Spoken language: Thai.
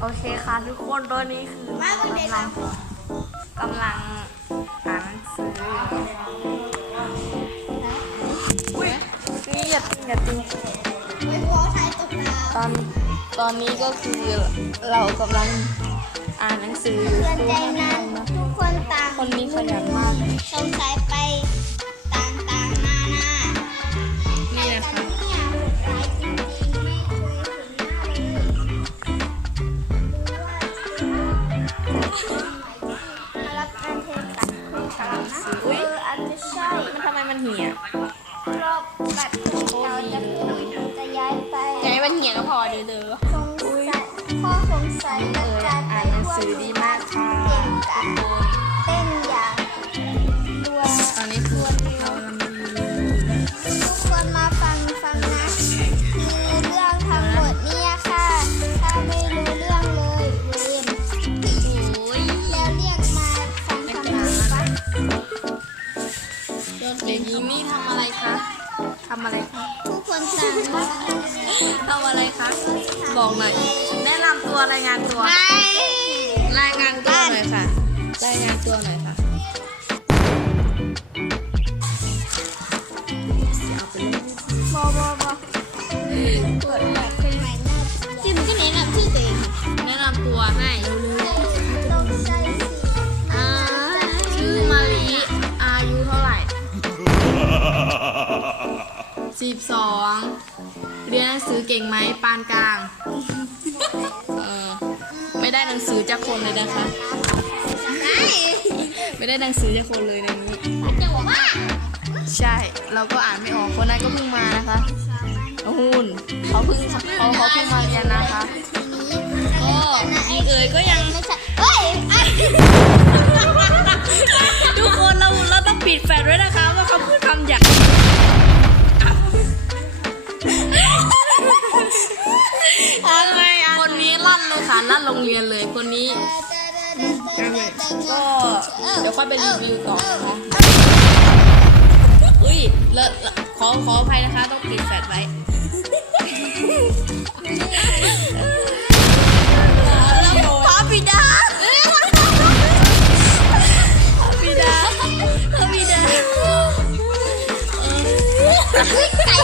โอเคค่ะทุกคนตอนนี้คือกำลังกำลังอ่านหนังสืออุ้ยนี่อย่าตีอย่าตีไม่พอใช้ตอนตอนนี้ก็คือเรากำลังอ่านหนังสือ อออาจจะใช่มันทำไมมันเหี่ยรอบบัตรของเราจะพูดจะย้ายไปอย่าให้มันเหี่ยก็พอเด้อเด้อสงสัยข้อสงสัยและการไปอ่านหนังร่วสือมดีมากค่ะ เด็กหญิงนี่ทำอะไรคะทำอะไรคะทุกคนสั่งมาทำอะไรคะ บอกหน่อย แนะนำตัวรายงานตัวไปรายงานตัวหน่อยค่ะ รายงานตัวหน่อยค่ะบอบอบอเปิดแบบเป็นใหม่หน้าจิ้มก็แนะนำชื่อตัวเองแนะนำตัวให้ สิบสองเรียนหนังสือเก่งไหมปานกลางเออไม่ได้หนังสือจากคนเลยนะคะไอ้ไม่ได้หนังสือจากคนเลยในนี้จะบอกว่าใช่ เราก็อ่านไม่ออกคนนั้นก็เพิ่งมานะคะหุ่นเขาเพิ่งเขาเขาเพิ่งมาเรียนนะคะก็ยิงเอ๋ยก็ยังไม่ใช่เฮ้ยไอ้ทุกคนเราเราต้องปิดแฟลชไว้นะคะว่าเขาพูดคำหยาบ โรงเรียนเลยคนนี้ก็เดี๋ยวค่อยไปรีวิวต่อนะคะอุ้ยเลอะขอขออภัยนะคะ ต้องปิดแฟลไว้พาปิดาพาปิดาพาปิดาไก่